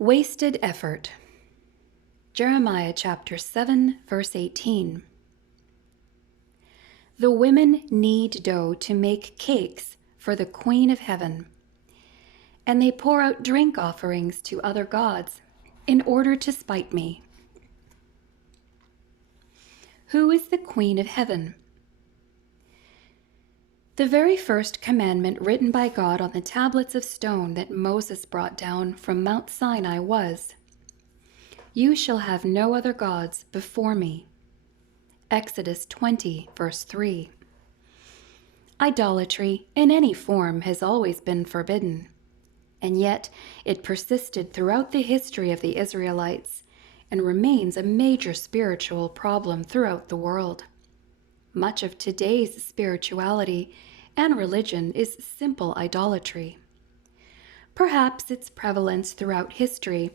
Wasted effort. Jeremiah chapter 7, verse 18. The women knead dough to make cakes for the Queen of Heaven, and they pour out drink offerings to other gods in order to spite me. Who is the Queen of Heaven? The very first commandment written by God on the tablets of stone that Moses brought down from Mount Sinai was, "You shall have no other gods before me." Exodus 20, verse 3. Idolatry in any form has always been forbidden, and yet it persisted throughout the history of the Israelites and remains a major spiritual problem throughout the world. Much of today's spirituality and religion is simple idolatry. Perhaps its prevalence throughout history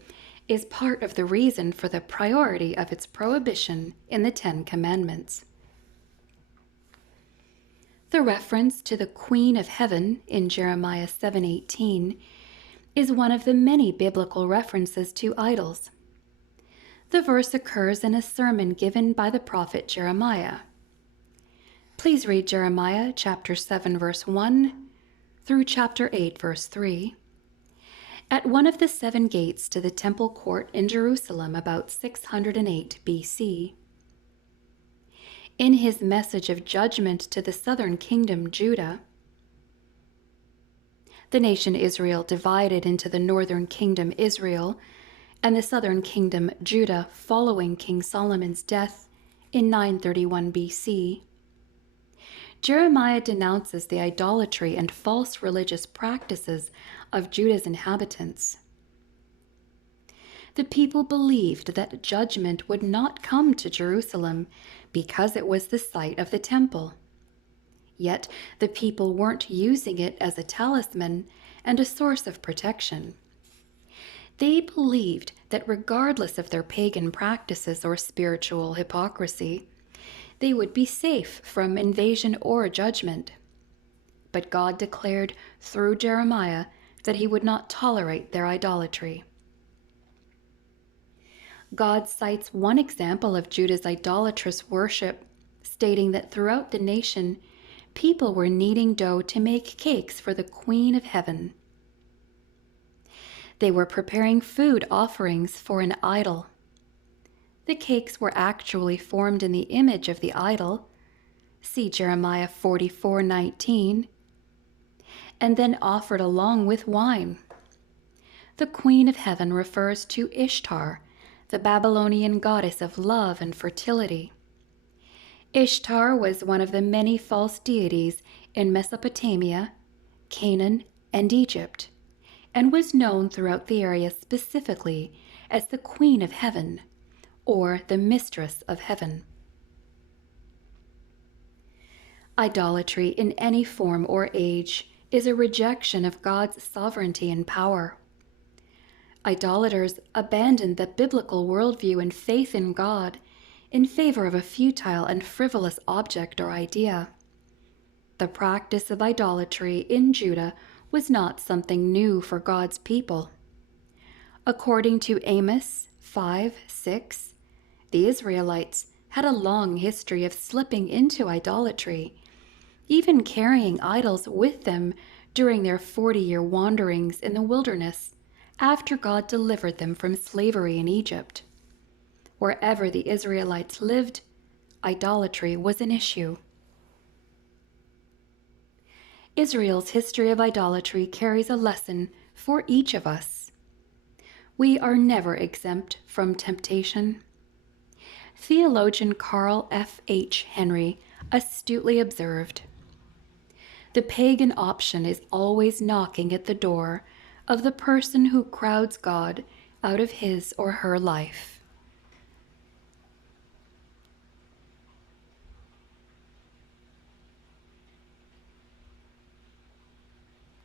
is part of the reason for the priority of its prohibition in the Ten Commandments. The reference to the Queen of Heaven in Jeremiah 7:18 is one of the many biblical references to idols. The verse occurs in a sermon given by the prophet Jeremiah. Please read Jeremiah chapter 7, verse 1 through chapter 8, verse 3. At one of the 7 gates to the temple court in Jerusalem about 608 BC. In his message of judgment to the southern kingdom Judah, the nation Israel divided into the northern kingdom Israel and the southern kingdom Judah following King Solomon's death in 931 BC. Jeremiah denounces the idolatry and false religious practices of Judah's inhabitants. The people believed that judgment would not come to Jerusalem because it was the site of the temple. Yet the people weren't using it as a talisman and a source of protection. They believed that regardless of their pagan practices or spiritual hypocrisy, they would be safe from invasion or judgment. But God declared through Jeremiah that he would not tolerate their idolatry. God cites one example of Judah's idolatrous worship, stating that throughout the nation, people were kneading dough to make cakes for the Queen of Heaven. They were preparing food offerings for an idol. The cakes were actually formed in the image of the idol, see Jeremiah 44:19, and then offered along with wine. The Queen of Heaven refers to Ishtar, the Babylonian goddess of love and fertility. Ishtar was one of the many false deities in Mesopotamia, Canaan, and Egypt, and was known throughout the area specifically as the Queen of Heaven, or the Mistress of Heaven. Idolatry in any form or age is a rejection of God's sovereignty and power. Idolaters abandon the biblical worldview and faith in God in favor of a futile and frivolous object or idea. The practice of idolatry in Judah was not something new for God's people. According to Amos 5:6, the Israelites had a long history of slipping into idolatry, even carrying idols with them during their 40-year wanderings in the wilderness after God delivered them from slavery in Egypt. Wherever the Israelites lived, idolatry was an issue. Israel's history of idolatry carries a lesson for each of us. We are never exempt from temptation. Theologian Carl F. H. Henry astutely observed, "The pagan option is always knocking at the door of the person who crowds God out of his or her life."